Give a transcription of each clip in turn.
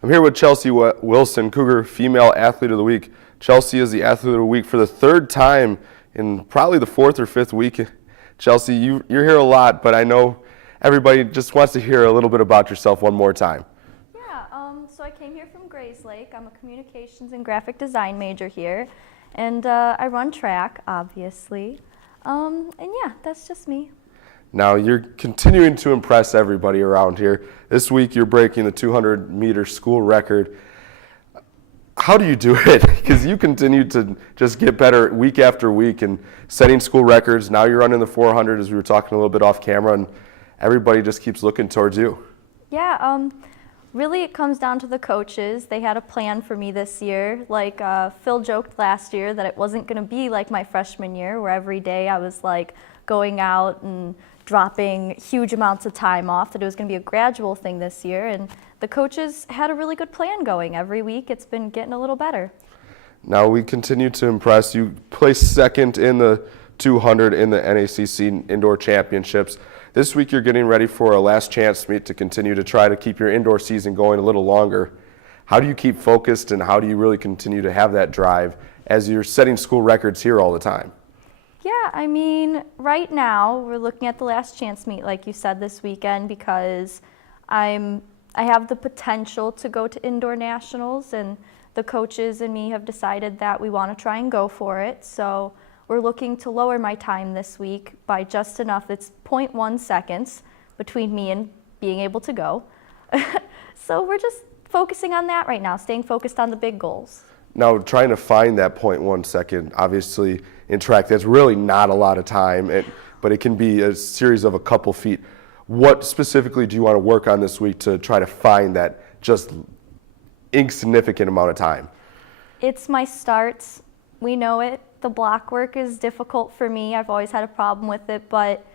I'm here with Chelsee Wilson, Cougar Female Athlete of the Week. Chelsee is the Athlete of the Week for the third time in probably the fourth or fifth week. Chelsee, you're here a lot, but I know everybody just wants to hear a little bit about yourself one more time. So I came here from Grayslake. I'm a communications and graphic design major here, and I run track, obviously. And yeah, that's just me. Now, you're continuing to impress everybody around here. This week, you're breaking the 200-meter school record. How do you do it? Because you continue to just get better week after week and setting school records. Now you're running the 400, as we were talking a little bit off camera, and everybody just keeps looking towards you. Yeah, really it comes down to the coaches. They had a plan for me this year. Like Phil joked last year that it wasn't going to be like my freshman year, where every day I was like going out and dropping huge amounts of time off, that it was going to be a gradual thing this year. And the coaches had a really good plan going. Every week it's been getting a little better. Now we continue to impress. You placed second in the 200 in the NACC Indoor Championships. This week you're getting ready for a last chance meet to continue to try to keep your indoor season going a little longer. How do you keep focused, and how do you really continue to have that drive as you're setting school records here all the time? Yeah, I mean, right now we're looking at the last chance meet, like you said, this weekend, because I have the potential to go to indoor nationals, and the coaches and me have decided that we want to try and go for it. So we're looking to lower my time this week by just enough. It's 0.1 seconds between me and being able to go. So we're just focusing on that right now, staying focused on the big goals. Now, trying to find that 0.1 second, obviously in track, that's really not a lot of time, but it can be a series of a couple feet. What specifically do you want to work on this week to try to find that just insignificant amount of time? It's my starts. We know it. The block work is difficult for me. I've always had a problem with it, but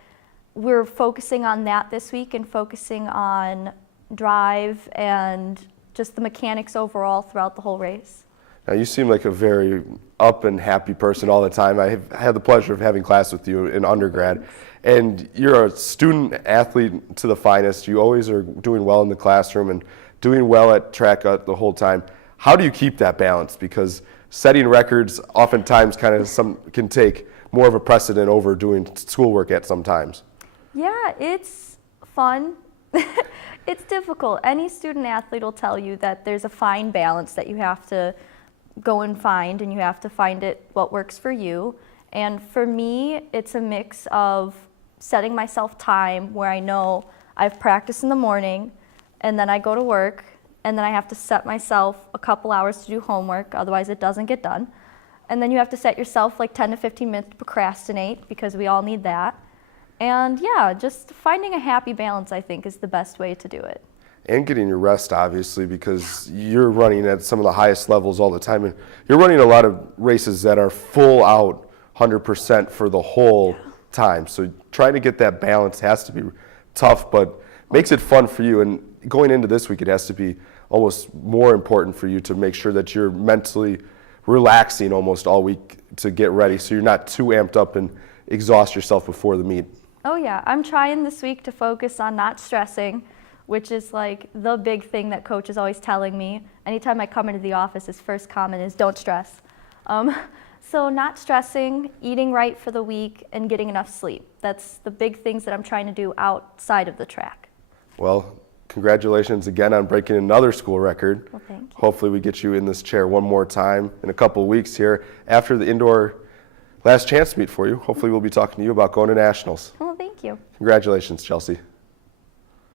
we're focusing on that this week and focusing on drive and just the mechanics overall throughout the whole race. Now, you seem like a very up and happy person all the time. I have had the pleasure of having class with you in undergrad, and you're a student athlete to the finest. You always are doing well in the classroom and doing well at track the whole time. How do you keep that balance? Because setting records oftentimes can take more of a precedent over doing schoolwork at sometimes. Yeah, it's fun. It's difficult. Any student athlete will tell you that there's a fine balance that you have to go and find, and you have to find it what works for you. And for me, it's a mix of setting myself time where I know I've practiced in the morning, and then I go to work, and then I have to set myself a couple hours to do homework, otherwise it doesn't get done. And then you have to set yourself like 10 to 15 minutes to procrastinate, because we all need that. And yeah, just finding a happy balance, I think, is the best way to do it. And getting your rest, obviously, because you're running at some of the highest levels all the time. And you're running a lot of races that are full out 100% for the whole time. So trying to get that balance has to be tough, but makes it fun for you. And going into this week, it has to be almost more important for you to make sure that you're mentally relaxing almost all week to get ready, so you're not too amped up and exhaust yourself before the meet. Oh yeah, I'm trying this week to focus on not stressing, which is like the big thing that coach is always telling me. Anytime I come into the office, his first comment is, don't stress. So not stressing, eating right for the week, and getting enough sleep. That's the big things that I'm trying to do outside of the track. Well, congratulations again on breaking another school record. Well, thank you. Hopefully we get you in this chair one more time in a couple of weeks here after the indoor last chance meet for you. Hopefully we'll be talking to you about going to nationals. Well, thank you. Congratulations, Chelsee.